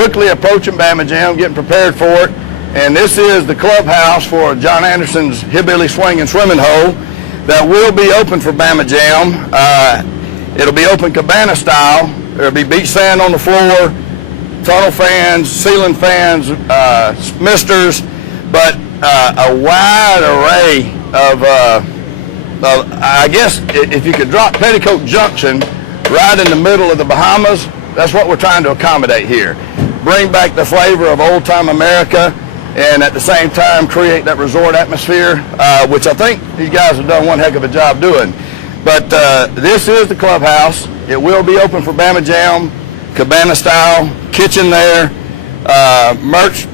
quickly approaching Bama Jam, getting prepared for it. And this is the clubhouse for John Anderson's Hillbilly Swing and Swimming Hole that will be open for Bama Jam. It'll be open cabana style. There'll be beach sand on the floor, tunnel fans, ceiling fans, misters, but a wide array of, I guess if you could drop Petticoat Junction right in the middle of the Bahamas, that's what we're trying to accommodate here. Bring back the flavor of old-time America and at the same time create that resort atmosphere, which I think these guys have done one heck of a job doing. But this is the clubhouse. It will be open for Bama Jam, cabana style, kitchen there, merch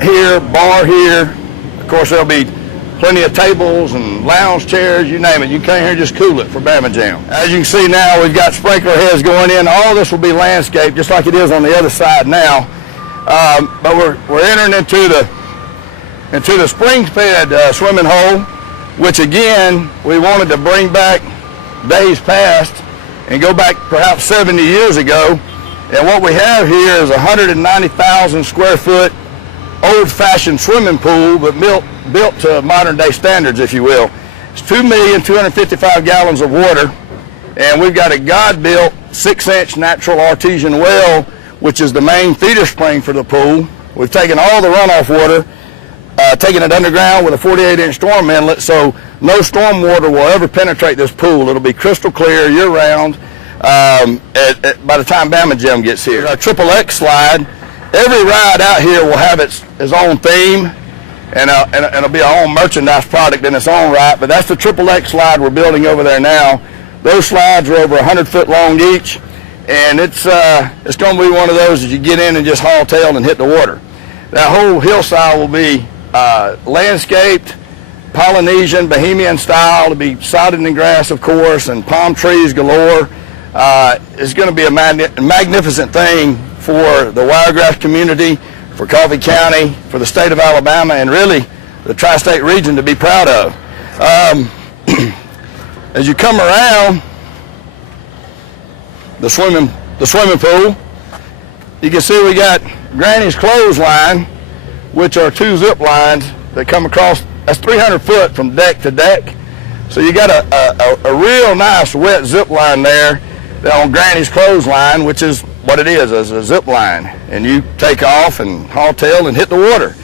here, bar here. Of course, there'll be plenty of tables and lounge chairs, you name it. You came here, just cool it for Bama Jam. As you can see now, we've got sprinkler heads going in. All this will be landscaped, just like it is on the other side now. But we're entering into the spring-fed swimming hole, which again we wanted to bring back days past and go back perhaps 70 years ago. And what we have here is a 190,000 square foot old-fashioned swimming pool, but built to modern-day standards, if you will. It's 2,255 gallons of water, and we've got a God-built 6-inch natural artesian well, which is the main feeder spring for the pool. We've taken all the runoff water, taken it underground with a 48-inch storm inlet, so no storm water will ever penetrate this pool. It'll be crystal clear year-round by the time Bama Jam gets here. Our XXX slide. Every ride out here will have its own theme, and it'll be our own merchandise product in its own right, but that's the XXX slide we're building over there now. Those slides are over 100 foot long each, and it's going to be one of those that you get in and just haul tail and hit the water. That whole hillside will be landscaped, Polynesian, Bohemian style. It'll be sodded in grass, of course, and palm trees galore. It's going to be a magnificent thing for the Wiregrass community, for Coffee County, for the state of Alabama, and really the tri-state region to be proud of. As you come around the swimming pool, you can see we got Granny's clothesline, which are 2 zip lines that come across. That's 300 foot from deck to deck. So you got a real nice wet zip line there on Granny's clothesline, which is what it is, as a zip line. And you take off and haul tail and hit the water.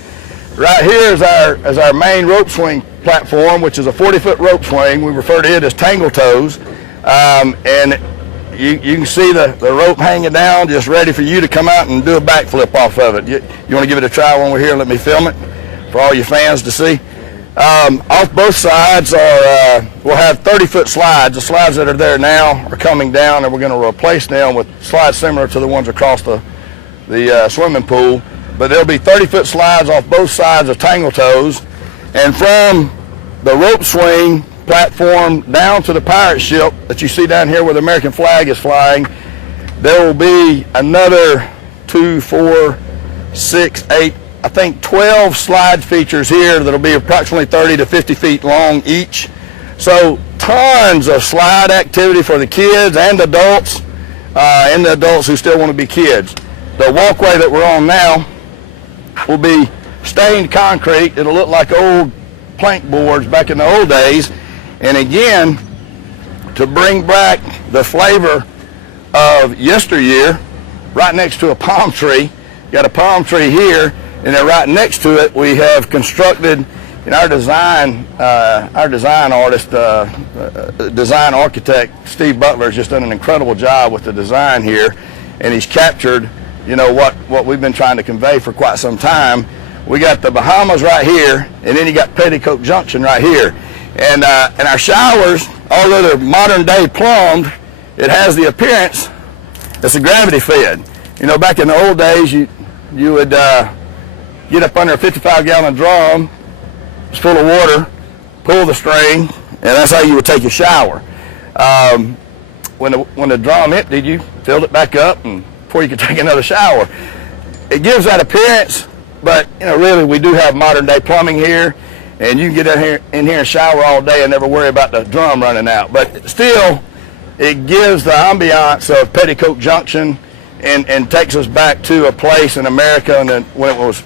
Right here is our main rope swing platform, which is a 40-foot rope swing. We refer to it as tangle toes. And you can see the rope hanging down, just ready for you to come out and do a backflip off of it. You want to give it a try when we're here? Let me film it for all your fans to see. Off both sides we'll have 30-foot slides. The slides that are there now are coming down, and we're going to replace them with slides similar to the ones across the swimming pool. But there'll be 30-foot slides off both sides of tangle toes, and from the rope swing platform down to the pirate ship that you see down here where the American flag is flying, there will be another 2, 4, 6, 8, I think 12 slide features here that'll be approximately 30 to 50 feet long each. So tons of slide activity for the kids and adults, and the adults who still want to be kids. The walkway that we're on now will be stained concrete. It'll look like old plank boards back in the old days. And again, to bring back the flavor of yesteryear, right next to a palm tree. Got a palm tree here, and then right next to it we have constructed, and our design artist, design architect Steve Butler has just done an incredible job with the design here, and he's captured, you know, what we've been trying to convey for quite some time. We got the Bahamas right here, and then you got Petticoat Junction right here, and our showers, although they're modern day plumbed, it has the appearance it's a gravity fed. You know, back in the old days, you would get up under a 55-gallon drum, it's full of water, pull the string, and that's how you would take your shower. When the drum emptied, you filled it back up and before you could take another shower. It gives that appearance, but you know, really we do have modern day plumbing here, and you can get in here and shower all day and never worry about the drum running out. But still, it gives the ambiance of Petticoat Junction and takes us back to a place in America and when it was.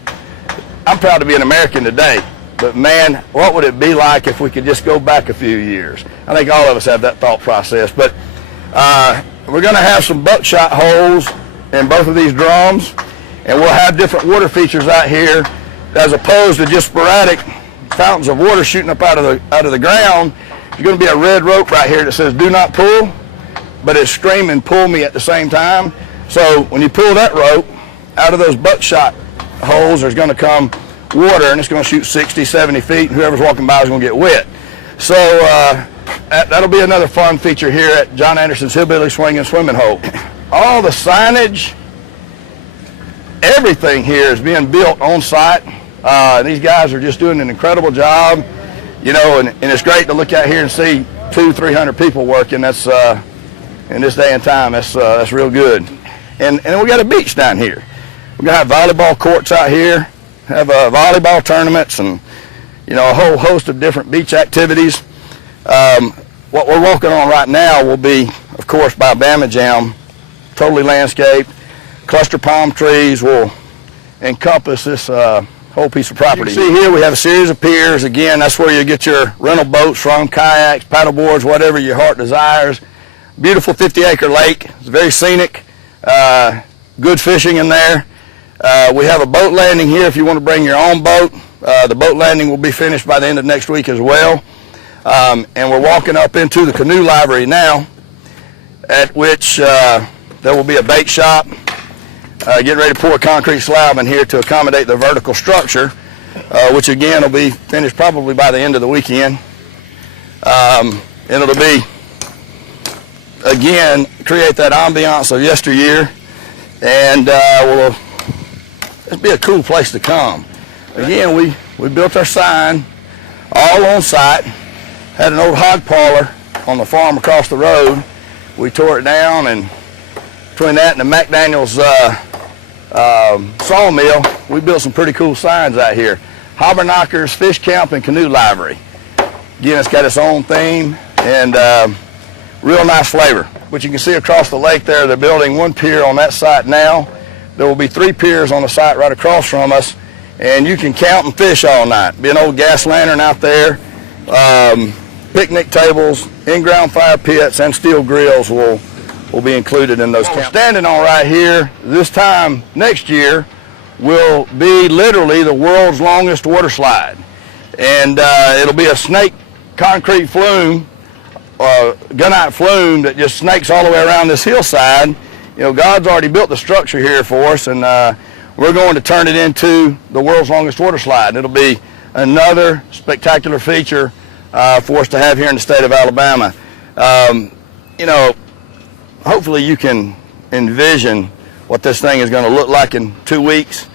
I'm proud to be an American today, but man, what would it be like if we could just go back a few years? I think all of us have that thought process. But we're going to have some buckshot holes in both of these drums, and we'll have different water features out here as opposed to just sporadic fountains of water shooting up out of the ground. There's going to be a red rope right here that says "Do not pull," but it's screaming "Pull me" at the same time. So when you pull that rope out of those buckshot holes, there's going to come water, and it's going to shoot 60, 70 feet, and whoever's walking by is going to get wet. So that'll be another fun feature here at John Anderson's Hillbilly Swing and Swimming Hole. All the signage, everything here is being built on site. These guys are just doing an incredible job, you know, and it's great to look out here and see 200-300 people working. That's in this day and time, that's real good. And we got a beach down here. We're gonna have volleyball courts out here, have volleyball tournaments, and you know, a whole host of different beach activities. What we're working on right now will be, of course, by Bama Jam, totally landscaped. Cluster palm trees will encompass this whole piece of property. You can see here we have a series of piers. Again, that's where you get your rental boats from, kayaks, paddle boards, whatever your heart desires. Beautiful 50-acre lake. It's very scenic. Good fishing in there. We have a boat landing here if you want to bring your own boat. The boat landing will be finished by the end of next week as well. And we're walking up into the canoe library now, at which there will be a bait shop. Getting ready to pour a concrete slab in here to accommodate the vertical structure, which again will be finished probably by the end of the weekend. And it'll be, again, create that ambiance of yesteryear, and it'll be a cool place to come. Again, we built our sign all on site. Had an old hog parlor on the farm across the road. We tore it down, and between that and the McDaniels sawmill, we built some pretty cool signs out here. Harbor-knockers, fish camp, and canoe library. Again, it's got its own theme and real nice flavor. But you can see across the lake there, they're building one pier on that site now. There will be 3 piers on the site right across from us, and you can count and fish all night. Be an old gas lantern out there. Picnic tables, in-ground fire pits, and steel grills will be included in those camps. Standing on right here, this time next year, will be literally the world's longest water slide. And it'll be a snake concrete flume, gunite flume that just snakes all the way around this hillside. You know, God's already built the structure here for us, and we're going to turn it into the world's longest water slide. And it'll be another spectacular feature for us to have here in the state of Alabama. You know, hopefully you can envision what this thing is going to look like in 2 weeks.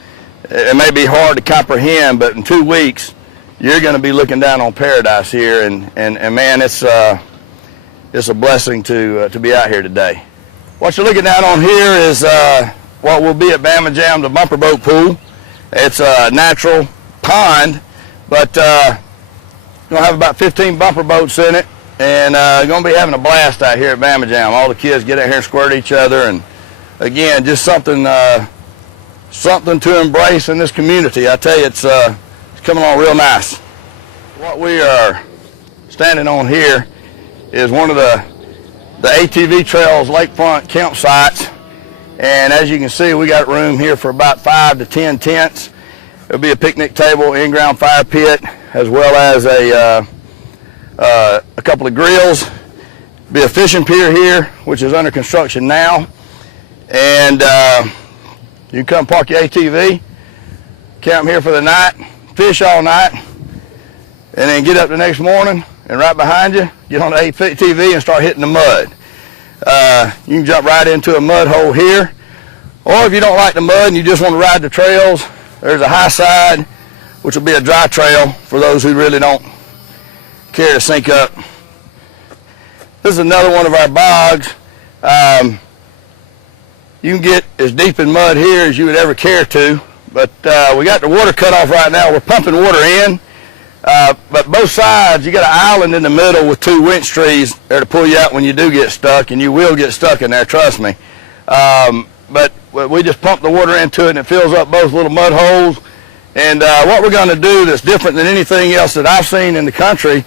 It may be hard to comprehend, but in 2 weeks, you're going to be looking down on paradise here, and man, it's a blessing to be out here today. What you're looking down on here is what will be at Bama Jam, the bumper boat pool. It's a natural pond, but we're going to have about 15 bumper boats in it, and going to be having a blast out here at Bama Jam. All the kids get out here and squirt each other, and again, just something to embrace in this community. I tell you, it's coming along real nice. What we are standing on here is one of the ATV Trails lakefront campsites, and as you can see, we got room here for about 5 to 10 tents. There'll be a picnic table, in-ground fire pit, as well as a couple of grills. Be a fishing pier here, which is under construction now, and you can come park your ATV, camp here for the night, fish all night, and then get up the next morning, and right behind you, get on the ATV and start hitting the mud. You can jump right into a mud hole here, or if you don't like the mud and you just want to ride the trails, there's a high side, which will be a dry trail for those who really don't care to sink up. This is another one of our bogs. You can get as deep in mud here as you would ever care to, but we got the water cut off right now. We're pumping water in, but both sides, you got an island in the middle with 2 winch trees there to pull you out when you do get stuck, and you will get stuck in there, trust me. but we just pump the water into it and it fills up both little mud holes. And what we're going to do that's different than anything else that I've seen in the country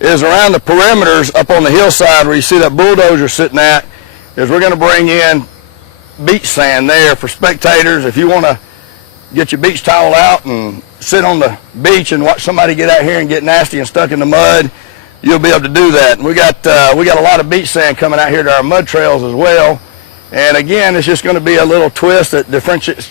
is around the perimeters up on the hillside where you see that bulldozer sitting at, is we're going to bring in beach sand there for spectators. If you want to get your beach towel out and sit on the beach and watch somebody get out here and get nasty and stuck in the mud, you'll be able to do that. And we got a lot of beach sand coming out here to our mud trails as well. And again, it's just going to be a little twist that differentiates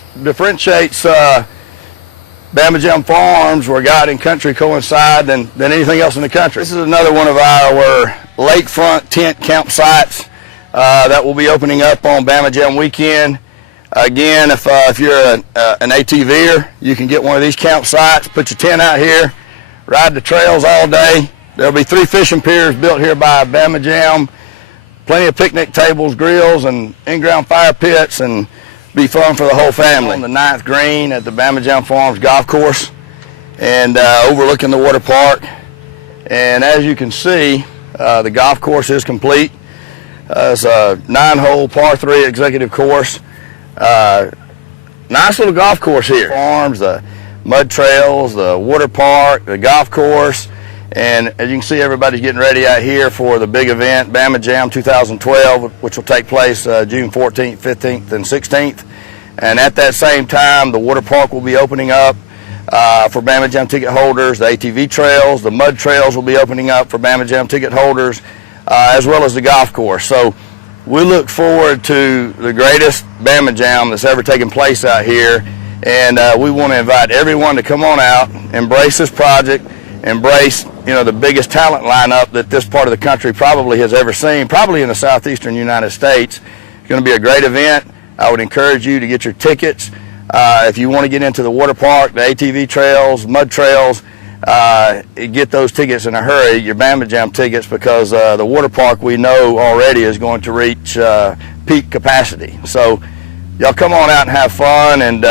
Bama Jam Farms, where God and country coincide, than anything else in the country. This is another one of our lakefront tent campsites that will be opening up on Bama Jam weekend. Again, if you're an ATVer, you can get one of these campsites, put your tent out here, ride the trails all day. There'll be 3 fishing piers built here by Bama Jam, plenty of picnic tables, grills, and in-ground fire pits, and be fun for the whole family. On the 9th green at the Bama Jam Farms golf course, and overlooking the water park. And as you can see, the golf course is complete. It's a 9-hole par 3 executive course. Nice little golf course here. Farms, the mud trails, the water park, the golf course, and as you can see, everybody's getting ready out here for the big event, Bama Jam 2012, which will take place June 14th, 15th, and 16th. And at that same time, the water park will be opening up for Bama Jam ticket holders. The ATV trails, the mud trails will be opening up for Bama Jam ticket holders, as well as the golf course. So we look forward to the greatest Bama Jam that's ever taken place out here, and we want to invite everyone to come on out, embrace this project, embrace the biggest talent lineup that this part of the country probably has ever seen, probably in the southeastern United States. It's going to be a great event. I would encourage you to get your tickets. If you want to get into the water park, the ATV trails, mud trails, get those tickets in a hurry, your Bama Jam tickets, because the water park we know already is going to reach peak capacity. So y'all come on out and have fun and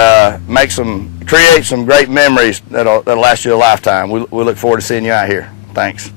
create some great memories that'll last you a lifetime. We look forward to seeing you out here. Thanks.